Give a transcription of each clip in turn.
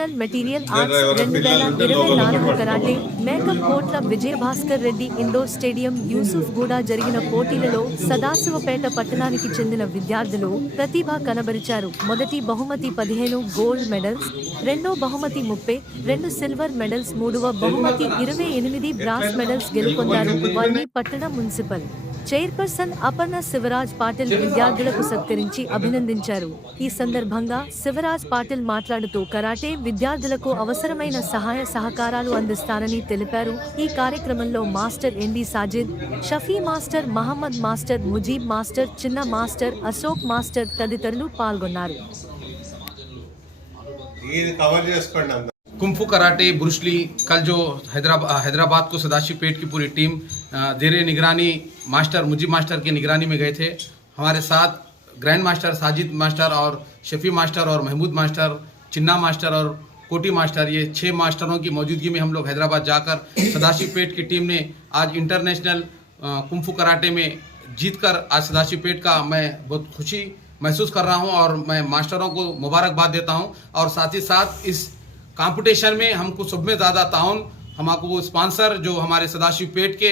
International material arts రెండు వేల ఇరవై నాలుగు కరాటే మేకప్ Kotla Vijayabhaskar Reddy indoor stadium Yousufguda జరిగిన పోటీలలో సదాశివపేట పట్టణానికి చెందిన విద్యార్థులు ప్రతిభ కనబరిచారు. మొదటి బహుమతి పదిహేను గోల్డ్ మెడల్స్ రెండో బహుమతి ముప్పై రెండు సిల్వర్ మెడల్స్ మూడవ బహుమతి ఇరవై ఎనిమిది బ్రాస్ మెడల్స్ గెలుపొందారు వారిని పట్టణ మున్సిపల్. చైర్పర్సన్ అపర్ణ శివరాజ్ పాటిల్ విద్యార్థులకు సత్కరించి అభినందించారు. ఈ సందర్భంగా శివరాజ్ పాటిల్ మాట్లాడుతూ కరాటే విద్యార్థులకు అవసరమైన సహాయ సహకారాలు అందిస్తారని తెలిపారు ఈ కార్యక్రమంలో master ND Sajid Shafi master Mohammed master Mujeeb master Chinna master Ashok master తదితరులు పాల్గొన్నారు ఇది కవర్ చేసుకోండి అందరూ कुंफू कराटे ब्रुशली कल जो हैदराबाद हैदराबाद को सदाशिव पेट की पूरी टीम अ, जेर निगरानी मास्टर मुजीब मास्टर की निगरानी में गए थे हमारे साथ ग्रैंड मास्टर साजिद मास्टर और शफी मास्टर और महमूद मास्टर चिन्ना मास्टर और कोटी मास्टर, ये छह मास्टरों की मौजूदगी में हम लोग हैदराबाद जाकर सदाशिव पेट की टीम ने आज इंटरनेशनल कुंफू कराटे में जीत कर आज सदाशिव पेट का मैं बहुत खुशी महसूस कर रहा हूँ और मैं मास्टरों को मुबारकबाद देता हूँ। और साथ ही साथ इस कंपटीशन में हमको सब में ज़्यादा ताउन हम हमको स्पॉन्सर जो हमारे सदाशिव पेट के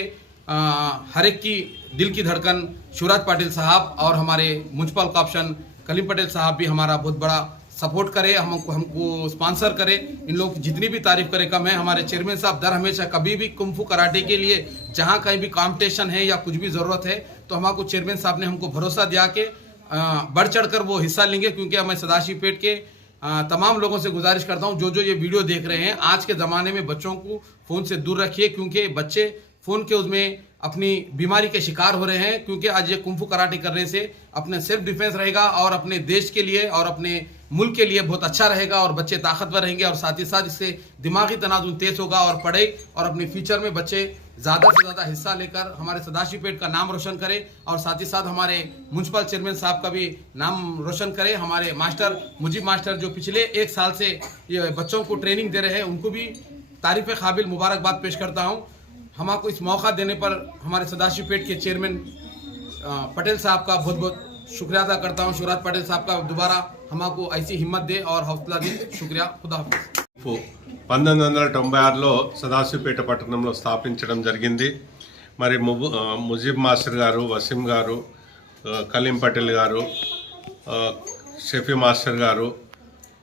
हर एक की दिल की धड़कन, शिवराज पाटिल साहब और हमारे म्यूनसिपल कॉप्शन कलीम पटेल साहब भी हमारा बहुत बड़ा सपोर्ट करे हमको हमको स्पॉन्सर करे, इन लोग जितनी भी तारीफ़ करे, कम है, हमारे चेयरमैन साहब दर हमेशा, कभी भी कुंफू कराटे के लिए जहाँ कहीं भी कंपटीशन है या कुछ भी ज़रूरत है तो हमको चेयरमैन साहब ने हमको भरोसा दिया कि बढ़ चढ़ कर वो हिस्सा लेंगे, क्योंकि मैं सदाशिव पेट के तमाम लोगों से गुजारिश करता हूँ जो जो ये वीडियो देख रहे हैं, आज के ज़माने में बच्चों को फ़ोन से दूर रखिए, क्योंकि बच्चे फ़ोन के उसमें अपनी बीमारी के शिकार हो रहे हैं, क्योंकि आज ये कुंफू कराटे करने से अपने सेल्फ डिफेंस रहेगा और अपने देश के लिए और अपने मुल्क के लिए बहुत अच्छा रहेगा और बच्चे ताकतवर रहेंगे और साथ ही साथ इससे दिमागी तनाजुन तेज होगा और पढ़े और अपने फ्यूचर में बच्चे ज़्यादा से ज़्यादा हिस्सा लेकर हमारे सदाशिव पेट का नाम रोशन करें और साथ ही साथ हमारे म्यूनसिपल चेयरमैन साहब का भी नाम रोशन करें। हमारे मास्टर, मुजीब मास्टर जो पिछले एक साल से ये बच्चों को ट्रेनिंग दे रहे हैं, उनको भी तारीफ़ काबिल मुबारकबाद पेश करता हूँ। हमको इस मौका देने पर हमारे सदाशिव पेट के चेयरमैन पटेल साहब का बहुत बहुत शुक्रिया अदा करता हूँ। शिवराज पटेल साहब का दोबारा हमको ऐसी हिम्मत दे और हौसला दे शुक्रिया खुदा हाफिज़ పు పంతొమ్మిది వందల తొంభై ఆరులో సదాశివపేట పట్టణంలో స్థాపించడం జరిగింది మరి ముబు ఆ, ముజీబ్ మాస్టర్ గారు వసీం గారు ఆ, కలీం పటేల్ గారు ఆ, షఫీ మాస్టర్ గారు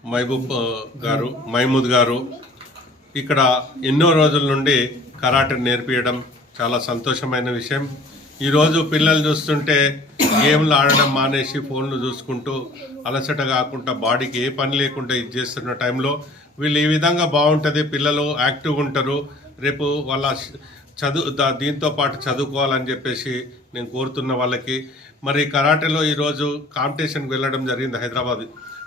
మహబూబ్ ఆ, గారు మహమూద్ గారు ఇక్కడ ఎన్నో రోజుల నుండి కరాటే నేర్పించడం చాలా సంతోషమైన విషయం ఈరోజు పిల్లలు చూస్తుంటే గేమ్లు ఆడడం మానేసి ఫోన్లు చూసుకుంటూ అలసట కాకుండా బాడీకి ఏ పని లేకుండా ఇది చేస్తున్న టైంలో వీళ్ళు ఈ విధంగా బాగుంటుంది పిల్లలు యాక్టివ్గా ఉంటారు. రేపు వాళ్ళ చదువు దా- దీంతో పాటు చదువుకోవాలని చెప్పేసి నేను కోరుతున్న వాళ్ళకి. మరి కరాటేలో ఈరోజు కాంపిటీషన్కి వెళ్ళడం జరిగింది హైదరాబాద్.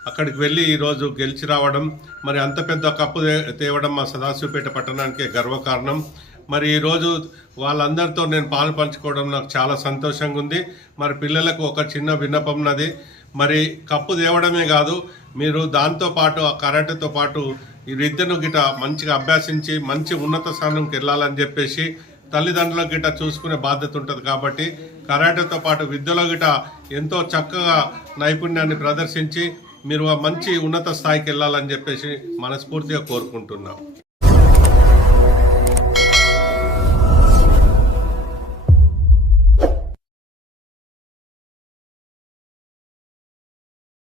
అక్కడికి వెళ్ళి ఈరోజు గెలిచి రావడం మరి అంత పెద్ద కప్పు తేవడం మా సదాశివపేట పట్టణానికి గర్వకారణం. మరి ఈరోజు వాళ్ళందరితో నేను పాలు పంచుకోవడం నాకు చాలా సంతోషంగా ఉంది. మరి పిల్లలకు ఒక చిన్న విన్నపం నది. మరి కప్పు తేవడమే కాదు మీరు దాంతో పాటు ఆ కరాటేతో పాటు ఈ విద్యను గిట మంచిగా అభ్యాసించి మంచి ఉన్నత స్థానంకి వెళ్ళాలని చెప్పేసి తల్లిదండ్రుల గిట చూసుకునే బాధ్యత ఉంటుంది కాబట్టి కరాటేతో పాటు విద్యలో గిట ఎంతో చక్కగా నైపుణ్యాన్ని ప్రదర్శించి మీరు ఆ మంచి ఉన్నత స్థాయికి వెళ్ళాలని చెప్పేసి మనస్ఫూర్తిగా కోరుకుంటున్నాం.